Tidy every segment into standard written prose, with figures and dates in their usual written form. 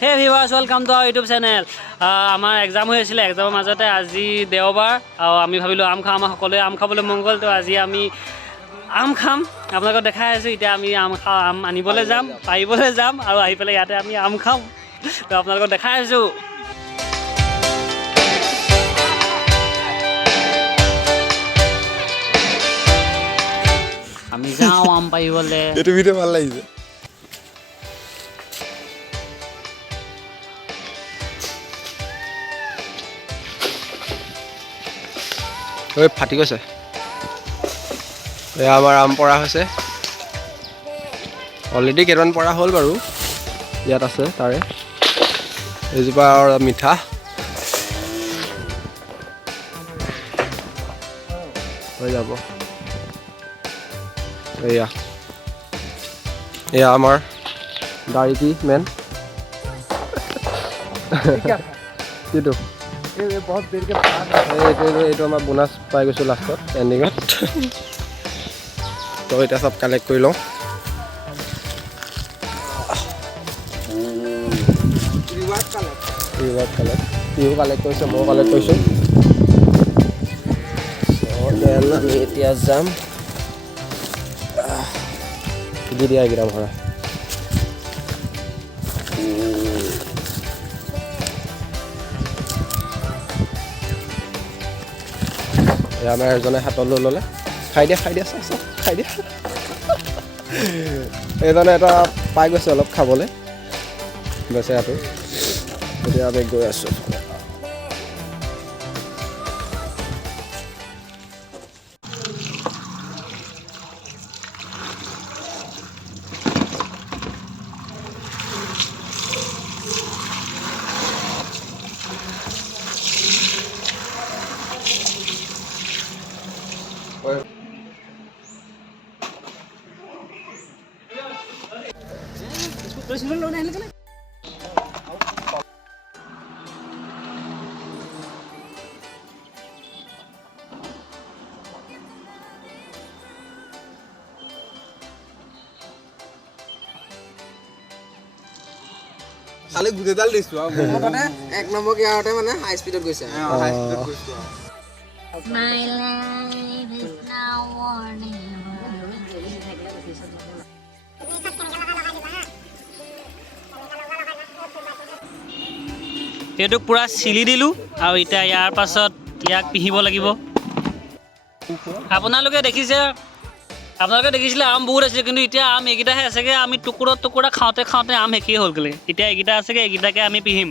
হে viewers welcome to our YouTube channel. আমাৰ exam হৈ আছিলে, এক্সামৰ মাজতে আজি দেওবাৰ আৰু আমি ভাবিলোঁ আম খাম, আমাৰ সকলোৱে আম খাবলৈ মন গ'ল। তো আজি আমি আম খাম, আপোনালোকক দেখাই আছোঁ। এতিয়া আমি আম আনিবলৈ যাম, পাৰিবলৈ যাম আৰু আহি পেলাই ইয়াতে আমি আম খাম। তো আপোনালোকক দেখাই আছোঁ। আমি যাওঁ আম পাৰিবলৈ। এইটো ভিডিঅ' ভাল লাগিছে। ফাটি গৈছে। এয়া আমাৰ আম পৰা হৈছে। অলৰেডি কেইটামান পৰা হ'ল বাৰু, ইয়াত আছে তাৰে। এইজোপা মিঠা। হৈ যাব। এয়া আমাৰ দাৰিকি মেন। কিটো এইটো আমাৰ বোনাছ পাই গৈছোঁ লাষ্টত এণ্ডিঙত। তো এতিয়া চব কালেক্ট কৰি লওঁ। ৰিৱাৰ্ড কালেক্ট সিও কালেক্ট কৰিছে, ময়ো কালেক্ট কৰিছোঁ। দেন আমি এতিয়া যাম দি দিয়া এইকেইটা ভৰা। আমাৰ এজনে হাতত লৈ ল'লে। খাই দিয়া চব খাই দিয়া। এইজনে এটা পাই গৈছে অলপ খাবলৈ বেচেৰাটো। এতিয়া আমি গৈ আছোঁ। খালি গোটেইডাল দিছো আৰু মানে এক নম্বৰ গিয়াৰতে মানে হাই স্পীডত গৈছে। হাই স্পীডত গৈছো আৰু My life is now warning. এইটোক পূৰা চিলি দিলোঁ আৰু এতিয়া ইয়াৰ পাছত ইয়াক পিহিব লাগিব। আপোনালোকে দেখিছিলে আম বহুত আছে, কিন্তু এতিয়া আম এইকেইটাহে আছেগৈ। আমি টুকুৰা খাওঁতে আম শেষেই হ'ল গ'লে। এতিয়া এইকেইটা আছেগৈ, এইকেইটাকে আমি পিহিম।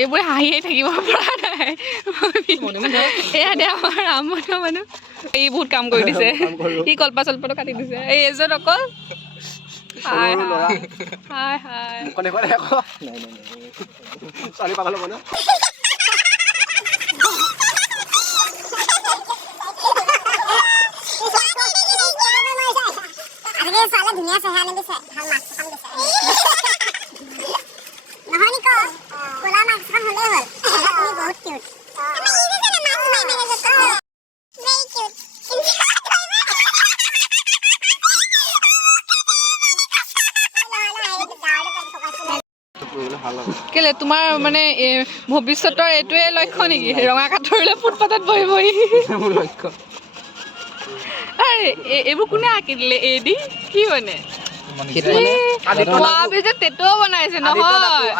এইবোৰ হাঁহিয়ে থাকিব পৰা নাই। এয়া দে আমাৰ আম বনোৱা মানুহ। এই বহুত কাম কৰি দিছে, সি কলপা চলপাটো কাটি দিছে। এই এজন অকল হাই হাই ধুনীয়া চেহেৰা নিদিছে, ভাল মাছ খাম দিছে। নহয় নিক ক'লা মাছখন হ'লেই হ'ল। তুমি বহুত কিউট। কেলে তোমাৰ মানে ভৱিষ্যতৰ এইটোৱে লক্ষ্য নেকি? ৰঙা কাঠৰিলে ফুটপাথত বহি মোৰ লক্ষ্য। এইবোৰ কোনে আঁকি দিলে? এদি কি মানে তেটো বনাইছে নহয়?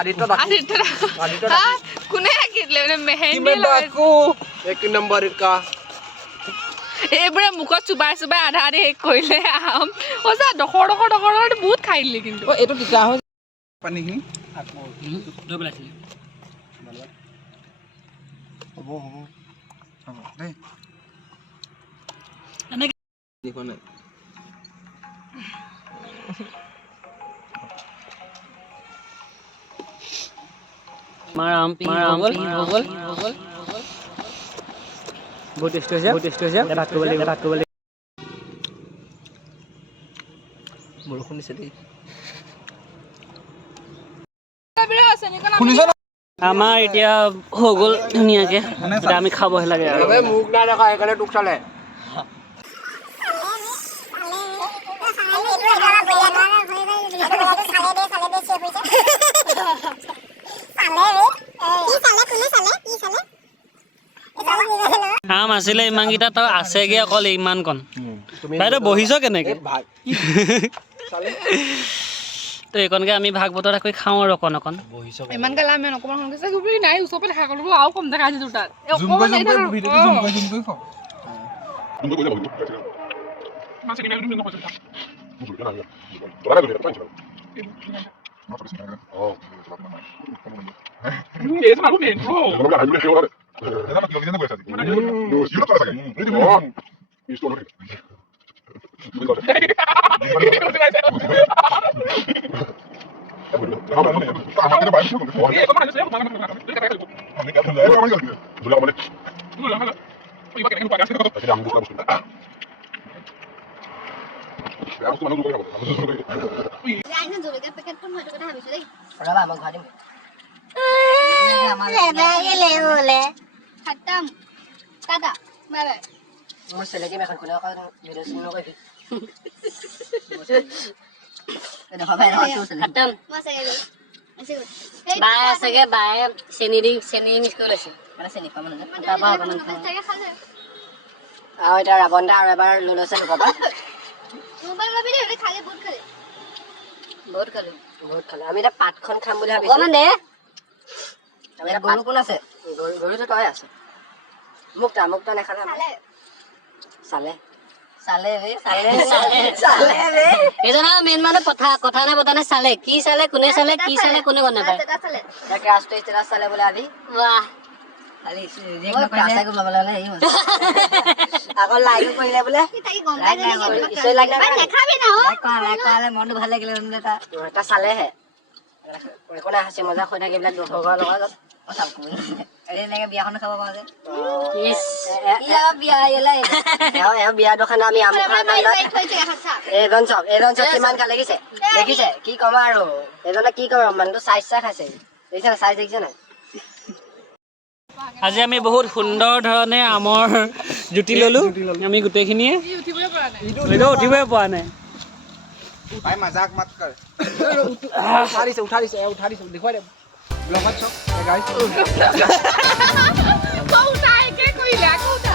কোনে আঁকি দিলে মানে? মেহেন্দি এইবোৰে মুখত চুবাই আধা আধি শেষ কৰিলে আম। সঁচা ডখৰ বহুত খাই দিলে। কিন্তু এইটো তিতা হয় পানীখিনি দেখুৱা নাই আমাৰ আম হৈ গ'ল বহুত টেষ্টি হৈছে ভাত কৰিব লাগিব বৰষুণ দিছে দেই আমাৰ এতিয়া হৈ গ'ল ধুনীয়াকে এতিয়া আমি খাবহে লাগে আৰু মোক নাই দেখা সেইকাৰণে তোক চালে আম আছিলে ইমানকেইটা তই আছেগে অকল ইমান কণ বাইদেউ বহিছ কেনেকে তো এইকণকে আমি ভাগ বতৰা কৰি খাওঁ আৰু অকণ ইমান গালা আমি অকমান সংকেছে গুবি নাই ওচৰতে দেখা গ'লো আৰু কম দেখা আছে তোৰ তাত অকমান নাই বায়ে চেনি মিক্স কৰি লৈছে মানে চেনি খোৱা মানুহ তাৰপৰা অকণমান খাওঁ আৰু এতিয়া ৰাৱণ দা আৰু এবাৰ লৈ লৈছে লোকৰ পৰা বহুত খালো আমি এতিয়া পাতখন খাম বুলি ভাবিছো অকণমান দে গৰু কোন আছে গৰুটো তই আছে মুক্তা নেখালে চালে এজনা মেইন মানে কথা নাই বতা নাই চালে কি চালে কোনে চালে কি চালে কোনে গম নাপায় চালে বোলে আজি বাহ আকৌ লাইক কৰিলে বোলে মনটো ভাল লাগিলে এটা চালেহে একো নাই হাঁচি মজা হৈ থাকে এইবিলাক দুখৰ লগত এনেকে বিয়াখনো খাব পাৰো যে বিয়া দোকান আমি আম খাই এইজন চব কিমান কা লাগিছে দেখিছে কি কম আৰু এইজনে কি কম মানুহটো চাই খাইছে দেখিছে না চাই দেখিছে নাই আজি আমি বহুত সুন্দৰ ধৰণে আমৰ জুতি ল'লো আমি গোটেইখিনিয়ে উঠিবই পৰা নাই ভাই মজাক মত কৰ উঠা দিছে দেখুৱাই দে ব্লগত চক গাইছ কৌটা একে কৰিলে কৌটা